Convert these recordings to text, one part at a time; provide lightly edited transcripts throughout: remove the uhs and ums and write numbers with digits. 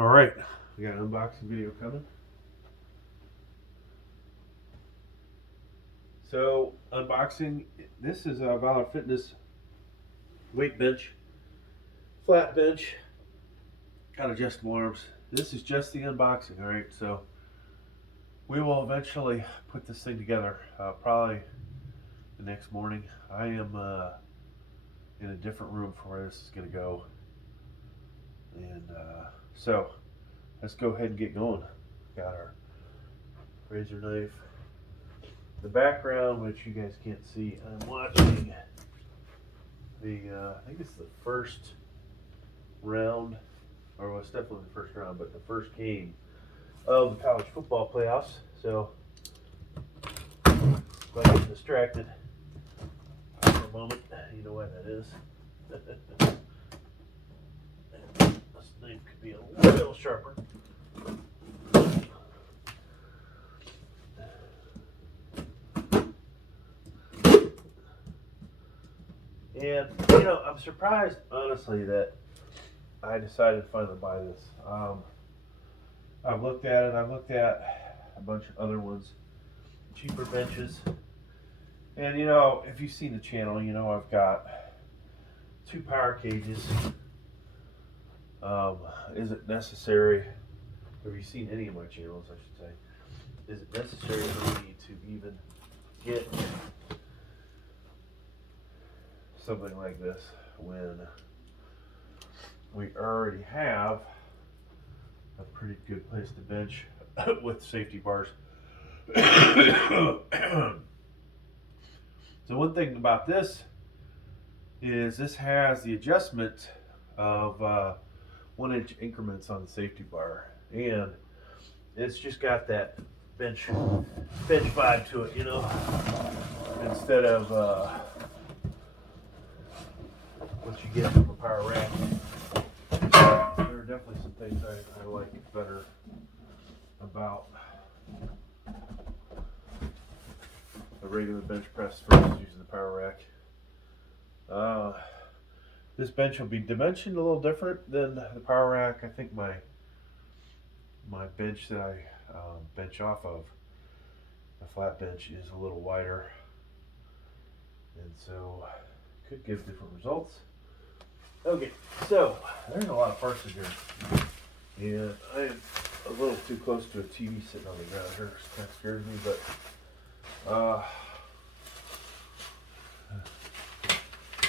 All right, we got an unboxing video coming. So, unboxing, this is a Valor Fitness weight bench, flat bench, got adjustable arms. This is just the unboxing, all right? So, we will eventually put this thing together, probably the next morning. I am in a different room for where this is gonna go. And so, let's go ahead and get going. Got our razor knife. The background, which you guys can't see, I'm watching the, I think it's the first round, or well, it's definitely the first round, but the first game of the college football playoffs. So, if I get distracted for a moment, you know why that is. This knife could be a little sharper. And, you know, I'm surprised, honestly, that I decided to finally buy this. I've looked at it, I've looked at a bunch of other ones, cheaper benches. And, you know, if you've seen the channel, you know I've got 2 power cages. Is it necessary? Have you seen any of my channels, I should say? Is it necessary for me to even get something like this when we already have a pretty good place to bench with safety bars? So one thing about this is this has the adjustment of 1-inch increments on the safety bar, and it's just got that bench vibe to it, you know, instead of what you get from a power rack. There are definitely some things I like better about a regular bench press versus using the power rack. This bench will be dimensioned a little different than the power rack. I think my bench that I bench off of, the flat bench, is a little wider, and so could give different results. Okay, so there's a lot of parts in here, and I am a little too close to a TV sitting on the ground here. It kind of scares me, but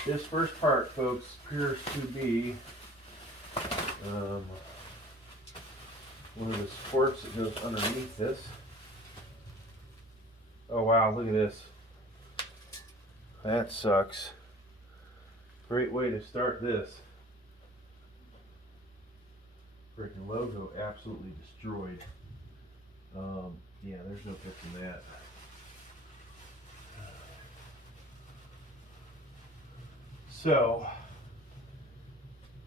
this first part, folks, appears to be one of the supports that goes underneath this. Oh wow, look at this. That sucks. Great way to start this. Freaking logo absolutely destroyed. Yeah, there's no fixing that. So,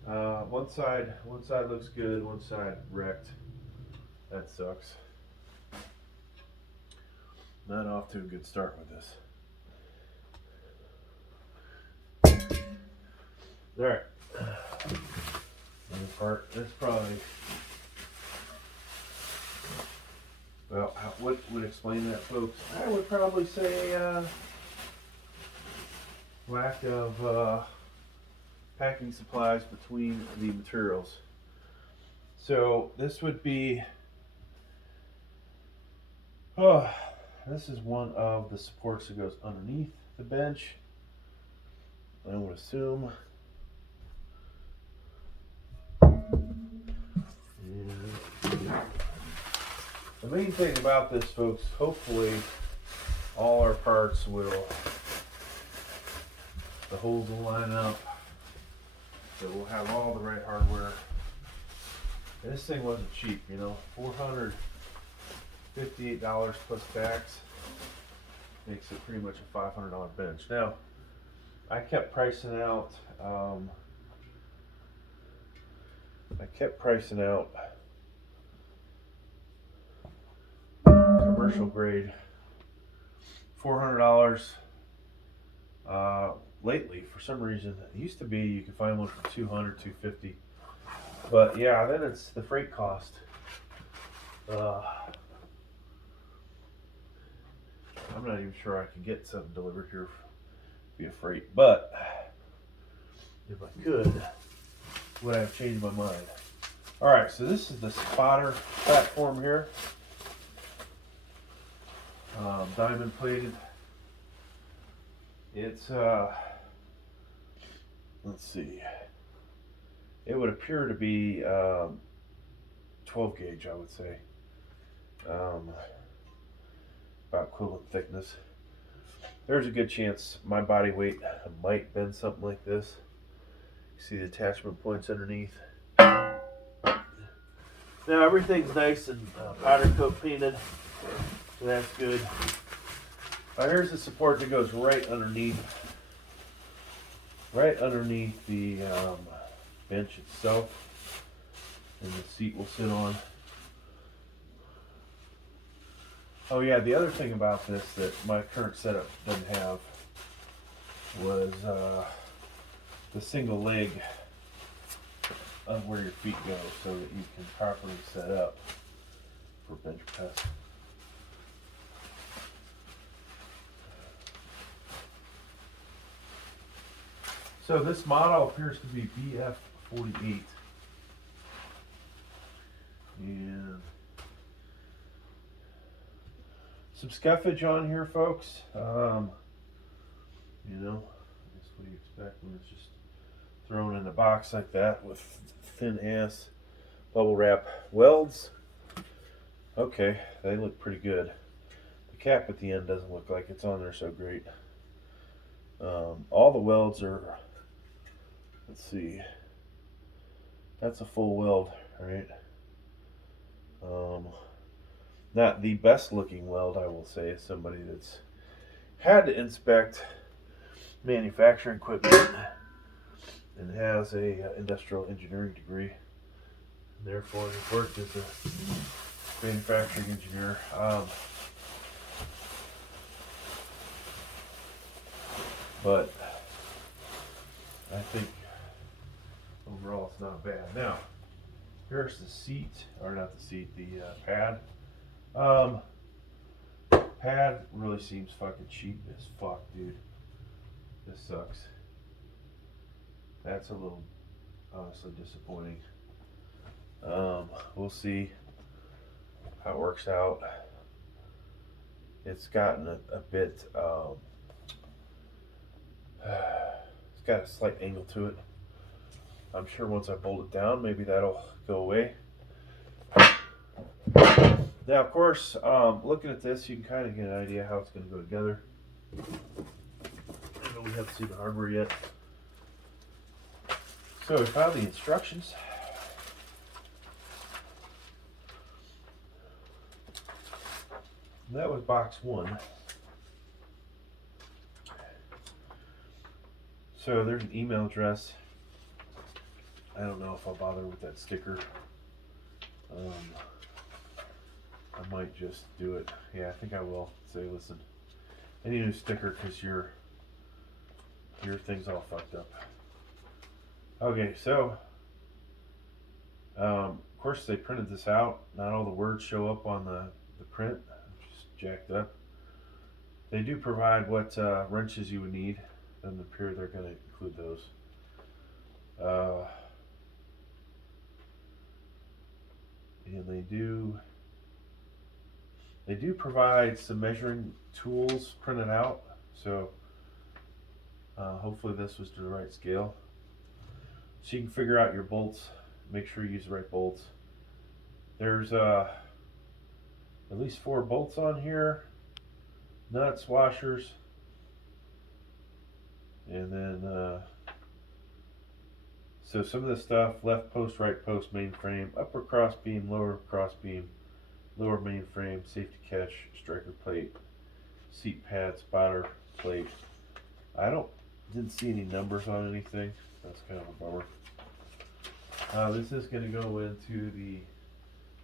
one side looks good, one side wrecked. That sucks. Not off to a good start with this. All right. Another part. This probably. Well, what would explain that, folks? I would probably say lack of packing supplies between the materials. So this would be. This is one of the supports that goes underneath the bench. I would assume. The main thing about this, folks, hopefully all our parts will, the holes will line up, so we'll have all the right hardware. And this thing wasn't cheap, you know, $458 plus tax makes it pretty much a $500 bench. Now, I kept pricing out, commercial grade $400. Lately, for some reason, it used to be you could find one for $200, $250. But yeah, then it's the freight cost. Uh, I'm not even sure I can get something delivered here via freight, but if I could, would I have changed my mind? All right, so this is the spotter platform here, diamond plated. It's let's see, it would appear to be 12 gauge, I would say, um, about equivalent thickness. There's a good chance my body weight might bend something like this. You see the attachment points underneath. Now everything's nice and powder coat painted, so that's good. Here's the support that goes right underneath the bench itself, and the seat will sit on. Oh yeah, the other thing about this that my current setup didn't have was the single leg of where your feet go, so that you can properly set up for bench press. So this model appears to be BF48, and some scuffage on here, folks. You know, that's what you expect when it's just thrown in a box like that with thin ass bubble wrap welds. Okay, they look pretty good. The cap at the end doesn't look like it's on there so great. All the welds are, let's see, that's a full weld, right? Not the best looking weld, I will say, as somebody that's had to inspect manufacturing equipment and has a industrial engineering degree, and therefore has worked as a manufacturing engineer. But I think overall it's not bad. Now, here's the seat, or not the seat, the pad. Pad really seems fucking cheap as fuck, dude. This sucks. That's a little, honestly, disappointing. We'll see how it works out. It's gotten a bit, it's got a slight angle to it. I'm sure once I bolt it down, maybe that'll go away. Now, of course, looking at this, you can kind of get an idea how it's going to go together. I know we haven't seen the hardware yet. So we found the instructions. And that was box one. So there's an email address. I don't know if I'll bother with that sticker. I might just do it. Yeah, I think I will. Say, listen, I need a new sticker because your thing's all fucked up. Okay, so of course they printed this out. Not all the words show up on the print. Just jacked up. They do provide what wrenches you would need. Doesn't appear they're going to include those. And they do provide some measuring tools printed out, so hopefully this was to the right scale. So you can figure out your bolts, make sure you use the right bolts. There's at least 4 bolts on here, nuts, washers, and then so some of the stuff: left post, right post, main frame, upper cross beam, lower cross beam, lower main frame, safety catch, striker plate, seat pad, spotter plate. Didn't see any numbers on anything. That's kind of a bummer. This is going to go into the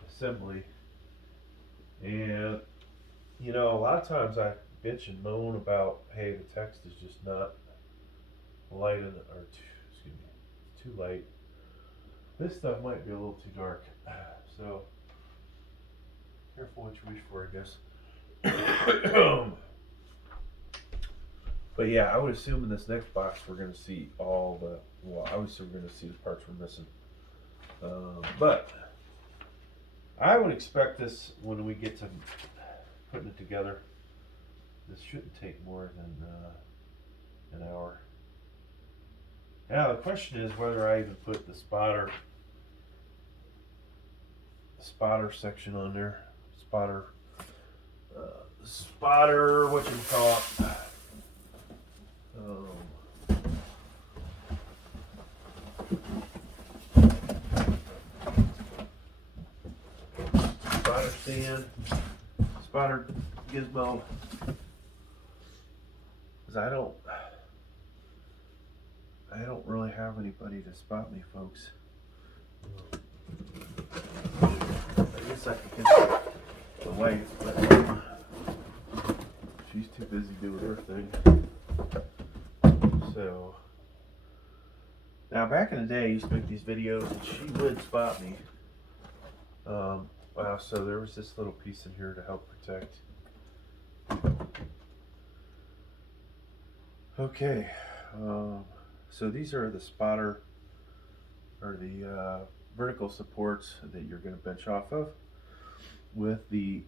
assembly, and you know, a lot of times I bitch and moan about, hey, the text is just not light too light. This stuff might be a little too dark, so careful what you reach for, I guess. But yeah, I would assume in this next box we're going to see all the, well, I would assume we're going to see the parts we're missing. But I would expect this when we get to putting it together. This shouldn't take more than an hour. Now the question is whether I even put the spotter section on there. Spotter, what you call it? Spotter stand, spotter gizmo. Because I don't really have anybody to spot me, folks. I guess I could get the wife, but she's too busy doing her thing. So now back in the day I used to make these videos and she would spot me. Wow, so there was this little piece in here to help protect. Okay, so these are the spotter, or the vertical supports that you're going to bench off of with the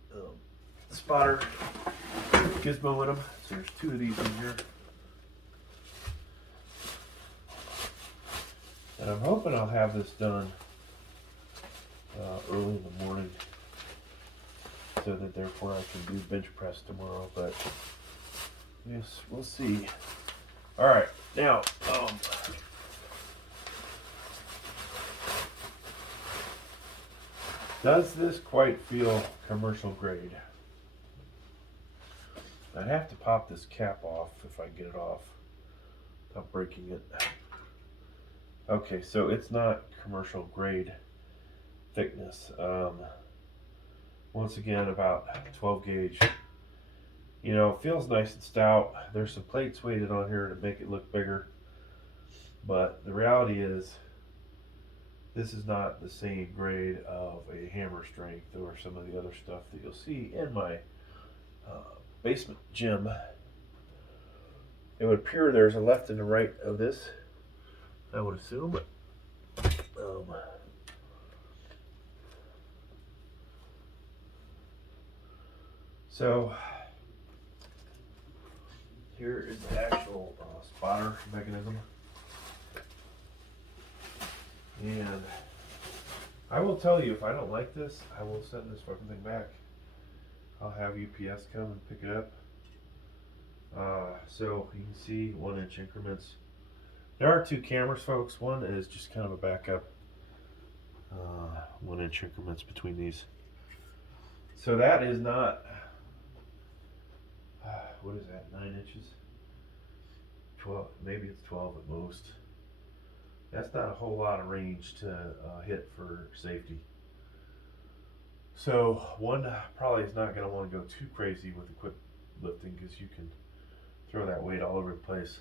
spotter gizmo in them. So there's two of these in here. And I'm hoping I'll have this done early in the morning so that therefore I can do bench press tomorrow, but yes, we'll see. All right, now, does this quite feel commercial grade? I'd have to pop this cap off if I get it off without breaking it. Okay, so it's not commercial grade thickness. Once again, about 12 gauge. You know, it feels nice and stout. There's some plates weighted on here to make it look bigger. But the reality is, this is not the same grade of a hammer strength or some of the other stuff that you'll see in my basement gym. It would appear there's a left and a right of this, I would assume. So here is the actual spotter mechanism. And I will tell you, if I don't like this, I will send this fucking thing back. I'll have UPS come and pick it up. So you can see 1 inch increments. There are two cameras, folks. One is just kind of a backup. 1 inch increments between these. So that is not, what is that, 9 inches? 12, maybe it's 12 at most. That's not a whole lot of range to hit for safety. So one probably is not going to want to go too crazy with equip lifting because you can throw that weight all over the place.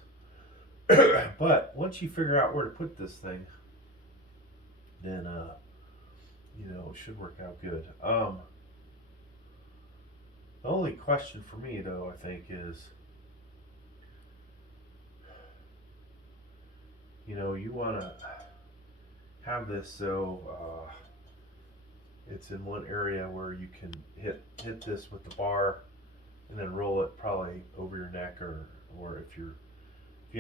But once you figure out where to put this thing, then you know, it should work out good. The only question for me though, I think, is, you know, you want to have this so it's in one area where you can hit this with the bar and then roll it probably over your neck, or if you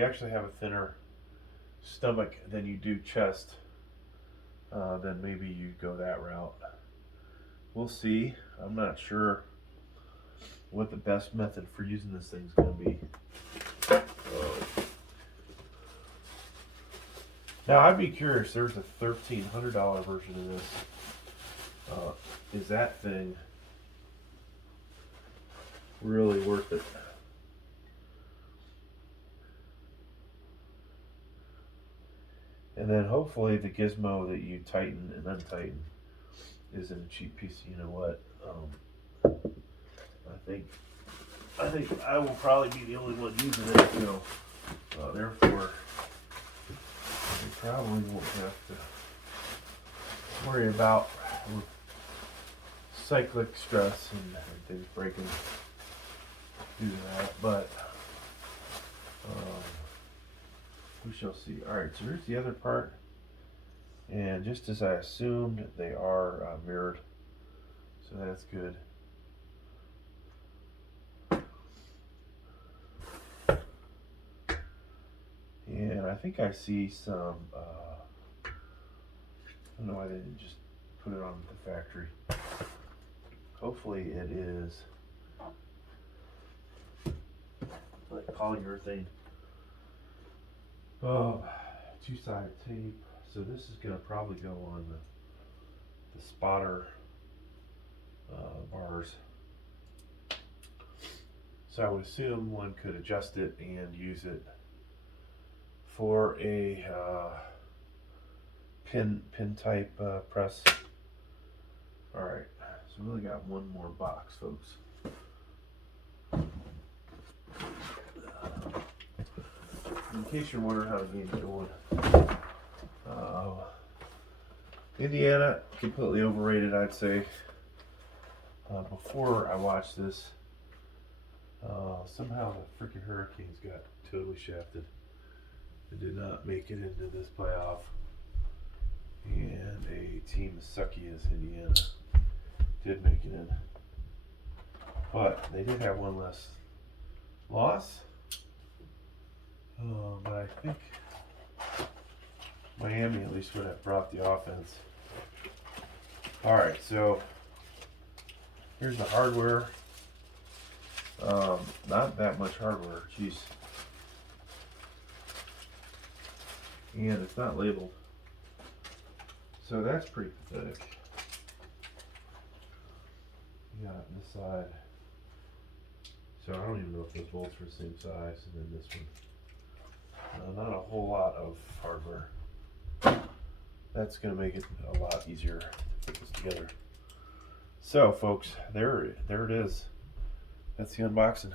actually have a thinner stomach than you do chest, then maybe you go that route. We'll see. I'm not sure what the best method for using this thing is going to be. Now I'd be curious, there's a $1,300 version of this. Is that thing really worth it? And then hopefully the gizmo that you tighten and untighten isn't a cheap piece. You know what? I think I will probably be the only one using it, so therefore I probably won't have to worry about cyclic stress and things breaking due to that, but we shall see. Alright, so here's the other part, and just as I assumed, they are mirrored, so that's good. And I think I see some, I don't know why they didn't just put it on the factory. Hopefully it is like polyurethane. Two-sided tape. So this is going to probably go on the spotter bars. So I would assume one could adjust it and use it for a pin type press. Alright, so we only got one more box, folks. In case you're wondering how the game's going, Indiana, completely overrated, I'd say. Before I watched this, somehow the freaking Hurricanes got totally shafted. They did not make it into this playoff. And a team as sucky as Indiana did make it in. But they did have one less loss. But I think Miami at least would have brought the offense. Alright, so here's the hardware. Not that much hardware, jeez. And it's not labeled. So that's pretty pathetic. You got this side. So I don't even know if those bolts are the same size, and then this one. Not a whole lot of hardware. That's going to make it a lot easier to put this together. So folks, there it is. That's the unboxing.